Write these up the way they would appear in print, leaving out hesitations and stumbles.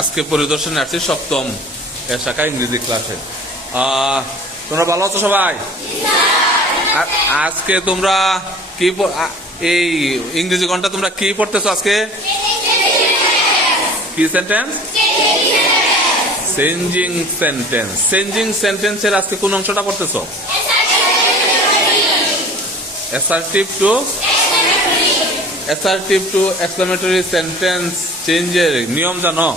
আজকে পরিদর্শনে আসছি সপ্তম শাখা ইংরেজি ক্লাসে। তোমরা ভালো আছো সবাই? আজকে তোমরা কি এই ইংরেজি ঘন্টা তোমরা কি পড়তেছো আজকে? কি সেন্টেন্স? Changing sentence. চেঞ্জিং সেন্টেন্সের আজকে কোন অংশটা পড়তেছো? অ্যাসার্টিভ টু এক্সক্লেমেটরি সেন্টেন্স চেঞ্জের নিয়ম জানো?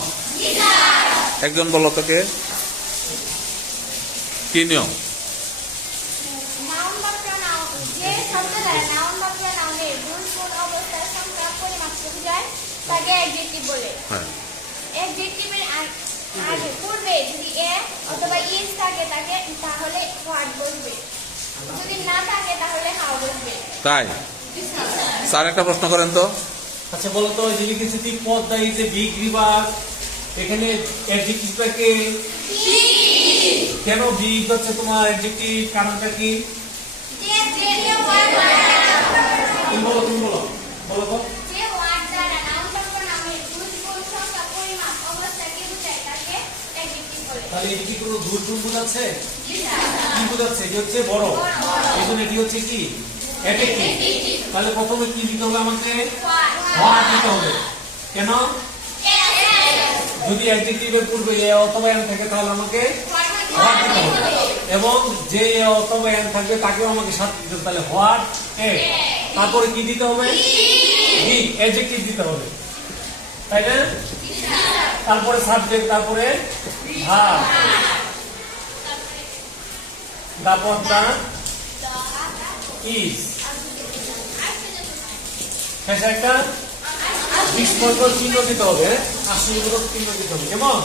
একজন বলো তোকে কি নিয়ম? তাই স্যার একটা প্রশ্ন করেন তো। আচ্ছা বলো তো, যে লিখেছে the Padma is a big river, এখানে অ্যাডজেক্টিভটাকে কেন বিগ হচ্ছে তোমার অ্যাডজেক্টিভ, কারণটা কি? তুমি বলো বলো তো। তাহলে এটি কি কোনো দূর বোঝাচ্ছে? কি বোঝাচ্ছে? এটি হচ্ছে বড়, এই জন্য এটি হচ্ছে কি অ্যাডজেক্টিভ। তাহলে প্রথমে কি দিতে হবে আমাকে? হোয়াট দিতে হবে। কেন? যদি অ্যাডজেক্টিভের পূর্বে এ অথবা এন থাকে তাহলে আমাকে হোয়াট দিতে হবে, এবং যে এ অথবা এন থাকবে তাকেও আমাকে সাথে দিতে হবে। তাহলে হোয়াট এ, তারপরে কি দিতে হবে? বি, অ্যাডজেক্টিভ দিতে হবে, তাই না? তারপরে সাবজেক্ট, তারপরে ভার্ব, তারপর দা ইজ, শেষে একটা বিস্ময়কর চিহ্ন দিতে হবে, আশ্চর্যজনক চিহ্ন দিতে হবে। কেমন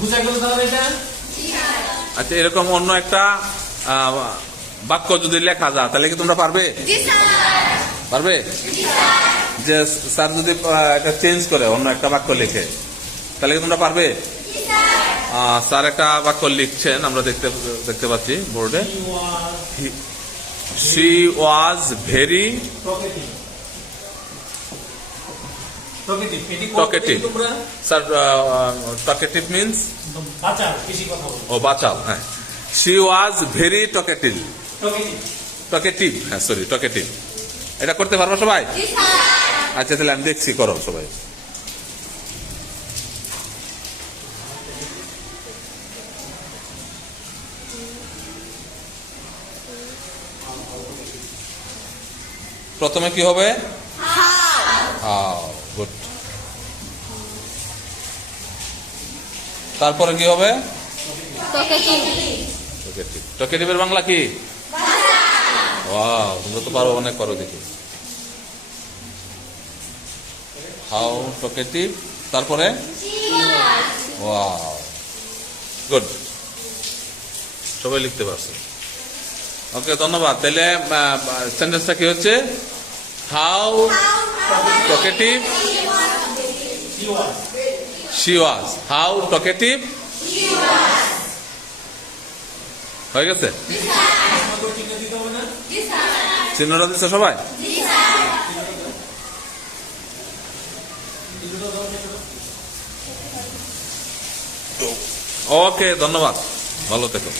বুঝা গেল তাহলে এটা? আচ্ছা, এরকম অন্য একটা বাক্য যদি লেখা যায় তাহলে কি তোমরা পারবে? পারবে? যে স্যার যদি এটা চেঞ্জ করে অন্য একটা বাক্য লিখে তাহলে কি তোমরা পারবে? স্যার একটা বাক্য লিখছেন, আমরা দেখতে পাচ্ছি বোর্ডে। She was very talkative. Sir, talkative means বাচাল। হ্যাঁ, she was very talkative. হ্যাঁ, সরি, talkative। এটা করতে পারবো সবাই? আচ্ছা, তাহলে আমি দেখছি, করো সবাই। প্রথমে কি হবে? গুড। তারপরে কি হবে? টকেটিভের বাংলা কি? ওয়াও, তোমরা তো পারো, অনেক পারো দেখি। হাউ টকেটিভ, তারপরে ওয়াও, গুড, সবাই লিখতে পারছে। ওকে, ধন্যবাদ। তাহলে সেন্টেন্সটা কি হচ্ছে? How talkative she was. How talkative হয়ে গেছে? চিহ্নটা দিচ্ছে সবাই? ওকে, ধন্যবাদ, ভালো থেকো।